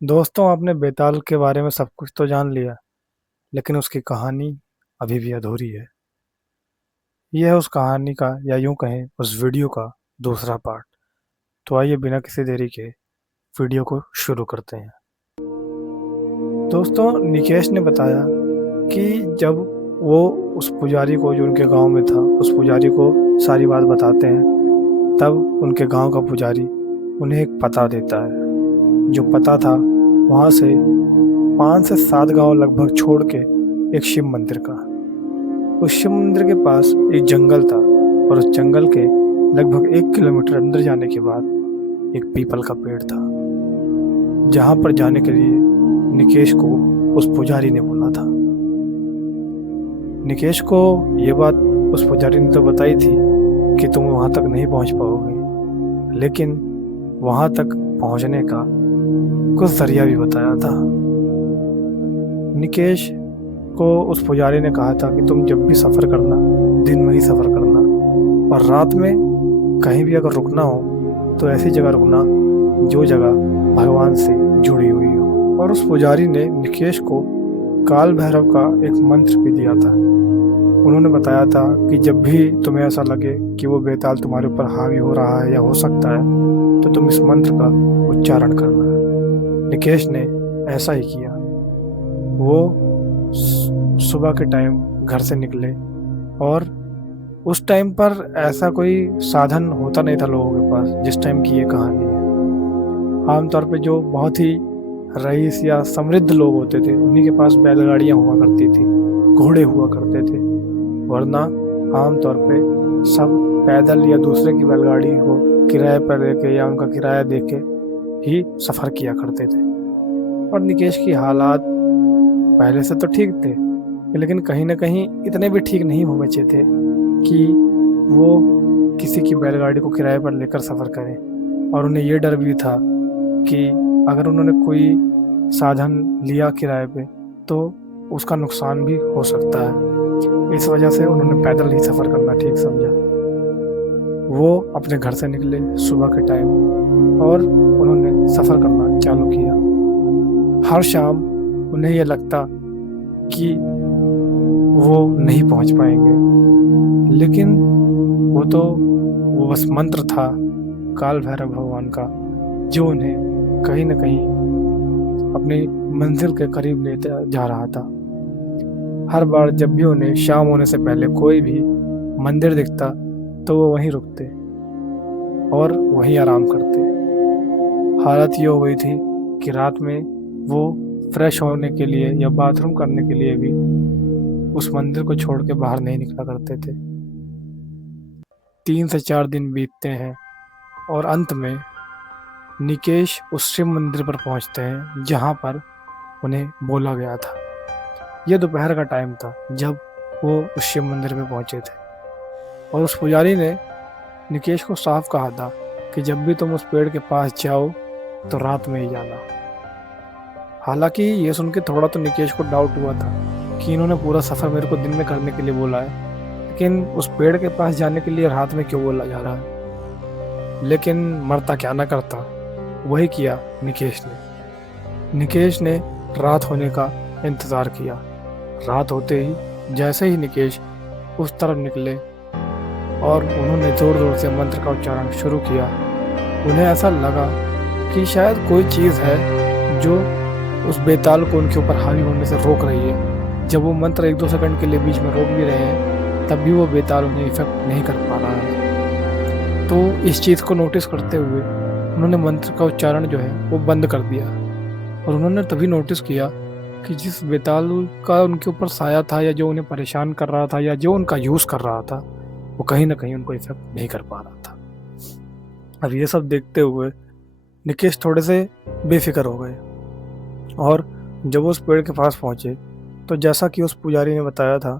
दोस्तों, आपने बेताल के बारे में सब कुछ तो जान लिया, लेकिन उसकी कहानी अभी भी अधूरी है। यह है उस कहानी का, या यूं कहें उस वीडियो का दूसरा पार्ट। तो आइए बिना किसी देरी के वीडियो को शुरू करते हैं। दोस्तों, निकेश ने बताया कि जब वो उस पुजारी को, जो उनके गांव में था, उस पुजारी को सारी बात बताते हैं, तब उनके गांव का पुजारी उन्हें एक पता देता है। जो पता था, वहाँ से 5 से 7 गांव लगभग छोड़ के एक शिव मंदिर का। उस शिव मंदिर के पास एक जंगल था, और उस जंगल के लगभग 1 किलोमीटर अंदर जाने के बाद एक पीपल का पेड़ था, जहां पर जाने के लिए निकेश को उस पुजारी ने बोला था। निकेश को ये बात उस पुजारी ने तो बताई थी कि तुम वहां तक नहीं पहुंच पाओगे, लेकिन वहां तक पहुंचने का कुछ जरिया भी बताया था। निकेश को उस पुजारी ने कहा था कि तुम जब भी सफ़र करना, दिन में ही सफ़र करना, और रात में कहीं भी अगर रुकना हो तो ऐसी जगह रुकना जो जगह भगवान से जुड़ी हुई हो। और उस पुजारी ने निकेश को काल भैरव का एक मंत्र भी दिया था। उन्होंने बताया था कि जब भी तुम्हें ऐसा लगे कि वो बेताल तुम्हारे ऊपर हावी हो रहा है या हो सकता है, तो तुम इस मंत्र का उच्चारण करना। निकेश ने ऐसा ही किया। वो सुबह के टाइम घर से निकले, और उस टाइम पर ऐसा कोई साधन होता नहीं था लोगों के पास जिस टाइम की ये कहानी है। आमतौर पे जो बहुत ही रईस या समृद्ध लोग होते थे, उन्हीं के पास बैलगाड़ियाँ हुआ करती थी, घोड़े हुआ करते थे, वरना आमतौर पे सब पैदल या दूसरे की बैलगाड़ी को किराए पर लेके या उनका किराया देके ही सफ़र किया करते थे। और निकेश की हालात पहले से तो ठीक थे, लेकिन कहीं ना कहीं इतने भी ठीक नहीं हो बचे थे कि वो किसी की बैलगाड़ी को किराए पर लेकर सफ़र करें। और उन्हें ये डर भी था कि अगर उन्होंने कोई साधन लिया किराए पे तो उसका नुकसान भी हो सकता है। इस वजह से उन्होंने पैदल ही सफ़र करना ठीक समझा। वो अपने घर से निकले सुबह के टाइम, और उन्होंने सफ़र करना चालू किया। हर शाम उन्हें यह लगता कि वो नहीं पहुंच पाएंगे, लेकिन वो बस मंत्र था काल भैरव भगवान का, जो उन्हें कहीं न कहीं अपनी मंजिल के करीब लेते जा रहा था। हर बार जब भी उन्हें शाम होने से पहले कोई भी मंदिर दिखता, तो वो वहीं रुकते और वहीं आराम करते। हालत ये हो गई थी कि रात में वो फ्रेश होने के लिए या बाथरूम करने के लिए भी उस मंदिर को छोड़ के बाहर नहीं निकला करते थे। 3 से 4 दिन बीतते हैं, और अंत में निकेश उस शिव मंदिर पर पहुंचते हैं जहां पर उन्हें बोला गया था। यह दोपहर का टाइम था जब वो उस शिव मंदिर में पहुंचे थे, और उस पुजारी ने निकेश को साफ कहा था कि जब भी तुम उस पेड़ के पास जाओ तो रात में ही जाना। हालांकि ये सुन के थोड़ा तो निकेश को डाउट हुआ था कि इन्होंने पूरा सफ़र मेरे को दिन में करने के लिए बोला है, लेकिन उस पेड़ के पास जाने के लिए रात में क्यों बोला जा रहा है। लेकिन मरता क्या ना करता, वही किया निकेश ने रात होने का इंतज़ार किया। रात होते ही जैसे ही निकेश उस तरफ निकले और उन्होंने ज़ोर ज़ोर से मंत्र का उच्चारण शुरू किया, उन्हें ऐसा लगा कि शायद कोई चीज़ है जो उस बेताल को उनके ऊपर हावी होने से रोक रही है। जब वो मंत्र 1-2 सेकंड के लिए बीच में रोक भी रहे हैं, तब भी वो बेताल उन्हें इफेक्ट नहीं कर पा रहा है। तो इस चीज़ को नोटिस करते हुए उन्होंने मंत्र का उच्चारण जो है वो बंद कर दिया, और उन्होंने तभी नोटिस किया कि जिस बेताल का उनके ऊपर साया था, या जो उन्हें परेशान कर रहा था, या जो उनका यूज़ कर रहा था, वो कहीं ना कहीं उनको इफेक्ट नहीं कर पा रहा था। अब ये सब देखते हुए निकेश थोड़े से बेफिक्र हो गए, और जब वो उस पेड़ के पास पहुंचे तो जैसा कि उस पुजारी ने बताया था